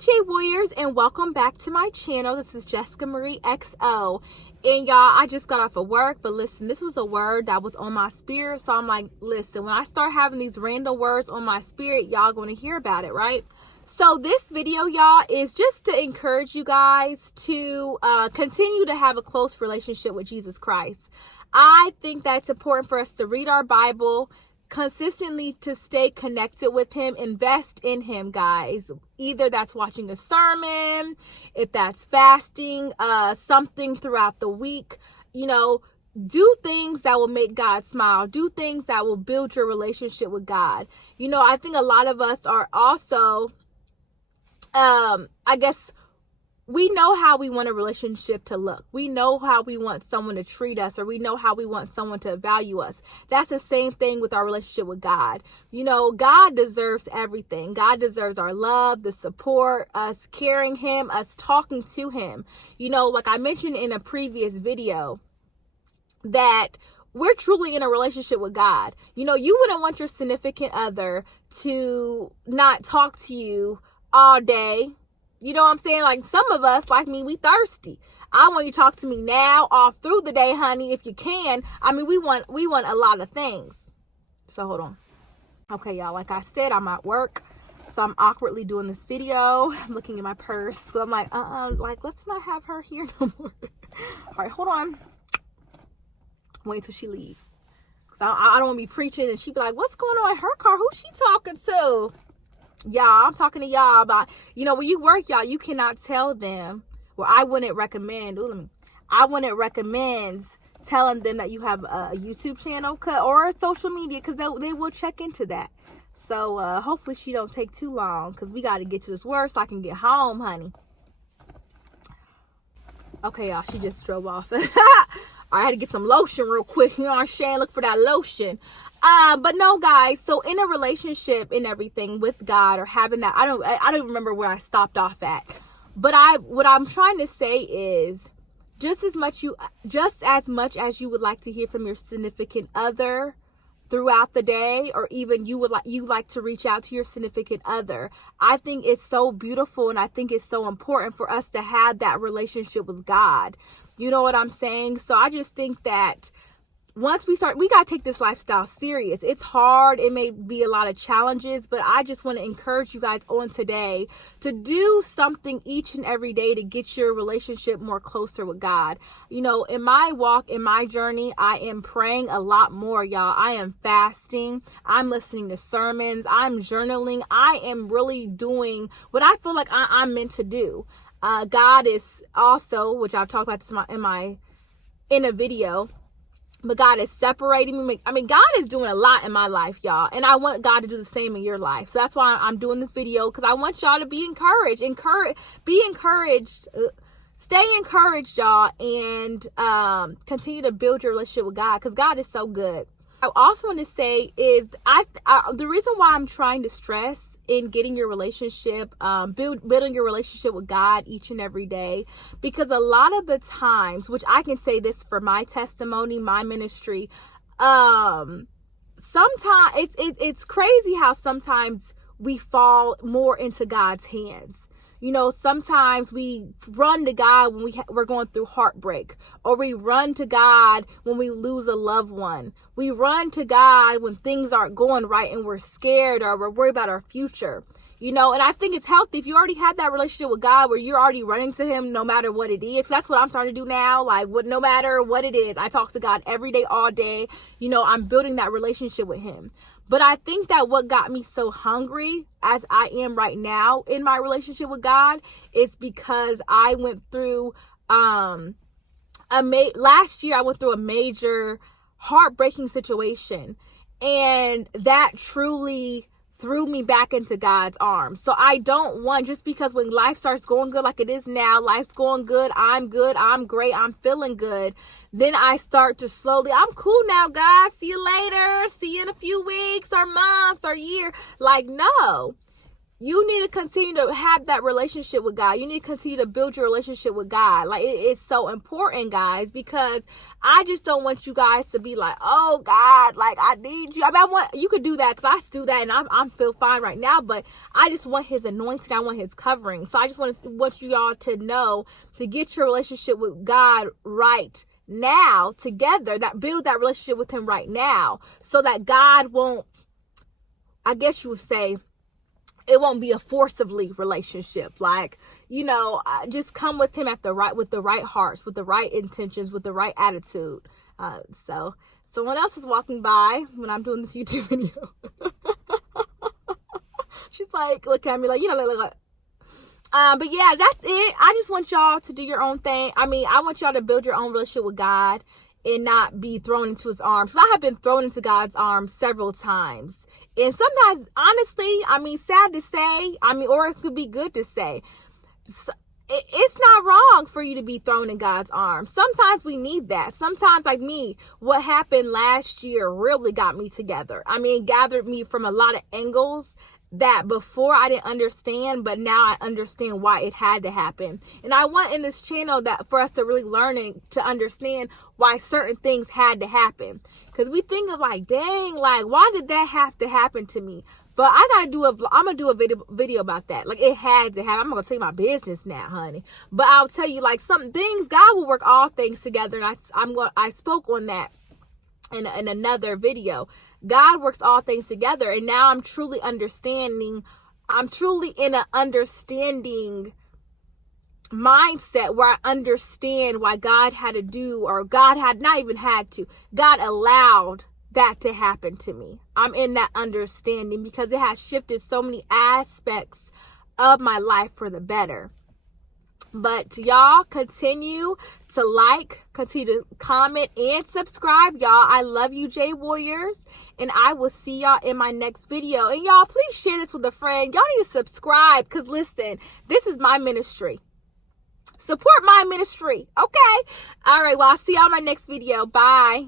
J Warriors, and welcome back to my channel. This is Jessica Marie XO, and y'all, I just got off of work, but listen, this was a word that was on my spirit, so I'm like, listen, when I start having these random words on my spirit, y'all going to hear about it, right? So this video, y'all, is just to encourage you guys to continue to have a close relationship with Jesus Christ. I think that's important for us to read our Bible consistently, to stay connected with him, invest in him, guys. Either that's watching a sermon, if that's fasting, something throughout the week, do things that will make God smile, do things that will build your relationship with God. I think a lot of us are also, we know how we want a relationship to look. We know how we want someone to treat us, or we know how we want someone to value us. That's the same thing with our relationship with God. God deserves everything. God deserves our love, the support, us carrying him, us talking to him. Like I mentioned in a previous video, that we're truly in a relationship with God. You wouldn't want your significant other to not talk to you all day. You know what I'm saying? Like some of us, like me, we thirsty. I want you to talk to me now, all through the day, honey, if you can. We want a lot of things. So hold on. Okay, y'all, like I said, I'm at work. So I'm awkwardly doing this video. I'm looking at my purse. So I'm like, let's not have her here no more. All right, hold on. Wait till she leaves. Cause I don't want to be preaching and she be like, what's going on in her car? Who's she talking to? Y'all, I'm talking to y'all about, when you work, y'all, you cannot tell them, I wouldn't recommend telling them that you have a YouTube channel or a social media, because they will check into that. So hopefully she don't take too long, because we got to get to this work so I can get home, honey. Okay, y'all, she just drove off. I had to get some lotion real quick. You know what I'm saying? Look for that lotion. But no, guys. So in a relationship and everything with God, or having that, I don't remember where I stopped off at. But what I'm trying to say is, just as much as you would like to hear from your significant other throughout the day, or even you like to reach out to your significant other, I think it's so beautiful, and I think it's so important for us to have that relationship with God. You know what I'm saying? So I just think that once we got to take this lifestyle serious. It's hard. It may be a lot of challenges, but I just want to encourage you guys on today to do something each and every day to get your relationship more closer with God. In my walk, in my journey, I am praying a lot more, y'all. I am fasting. I'm listening to sermons. I'm journaling. I am really doing what I feel like I'm meant to do. God is also, which I've talked about this in a video, but God is separating me. God is doing a lot in my life, y'all. And I want God to do the same in your life. So that's why I'm doing this video, because I want y'all to be encouraged. Be encouraged. Stay encouraged, y'all. And continue to build your relationship with God, because God is so good. I also want to say is, the reason why I'm trying to stress in getting your relationship, building your relationship with God each and every day, because a lot of the times, which I can say this for my testimony, my ministry, sometimes it's crazy how sometimes we fall more into God's hands. Sometimes we run to God when we're going through heartbreak, or we run to God when we lose a loved one. We run to God when things aren't going right and we're scared, or we're worried about our future. And I think it's healthy if you already have that relationship with God where you're already running to him no matter what it is. So that's what I'm starting to do now. No matter what it is, I talk to God every day, all day. I'm building that relationship with him. But I think that what got me so hungry as I am right now in my relationship with God is because I went through, last year I went through a major heartbreaking situation, and that truly threw me back into God's arms. So I don't want, just because when life starts going good like it is now, life's going good, I'm great, I'm feeling good, then I start to slowly, I'm cool now, guys, see you later, see you in a few weeks or months or year. No. you need to continue to have that relationship with God. You need to continue to build your relationship with God. Like, it is so important, guys, because I just don't want you guys to be like, oh God, like, I need you. I mean, you could do that, because I do that and I'm feel fine right now, but I just want his anointing. I want his covering. So I just want you all to know to get your relationship with God right now together, that build that relationship with him right now, so that God won't, I guess you would say, it won't be a forcibly relationship. Like, you know, just come with him with the right hearts, with the right intentions, with the right attitude. So someone else is walking by when I'm doing this YouTube video. She's like, looking at me like, you know, like. But yeah, that's it. I just want y'all to do your own thing. I mean, I want y'all to build your own relationship with God and not be thrown into his arms. So I have been thrown into God's arms several times. And sometimes, honestly, I mean, sad to say, I mean, or it could be good to say, it's not wrong for you to be thrown in God's arms. Sometimes we need that. Sometimes, like me, what happened last year really got me together. I mean, gathered me from a lot of angles that before I didn't understand, but now I understand why it had to happen. And I want in this channel that for us to really learn to understand why certain things had to happen. Because we think of like, dang, like, why did that have to happen to me? But I'm gonna do a video about that. Like, it had to happen. I'm gonna tell you my business now, honey. But I'll tell you, like, some things, God will work all things together. And I spoke on that in another video. God works all things together. And now I'm truly understanding. I'm truly in an understanding mindset where I understand why God had to do, or God had not even had to, God allowed that to happen to me. I'm in that understanding because it has shifted so many aspects of my life for the better. But y'all continue to like, continue to comment and subscribe, y'all. I love you, J Warriors, and I will see y'all in my next video. And y'all, please share this with a friend. Y'all need to subscribe, because listen, this is my ministry. Support my ministry, okay? All right, well, I'll see y'all in my next video. Bye.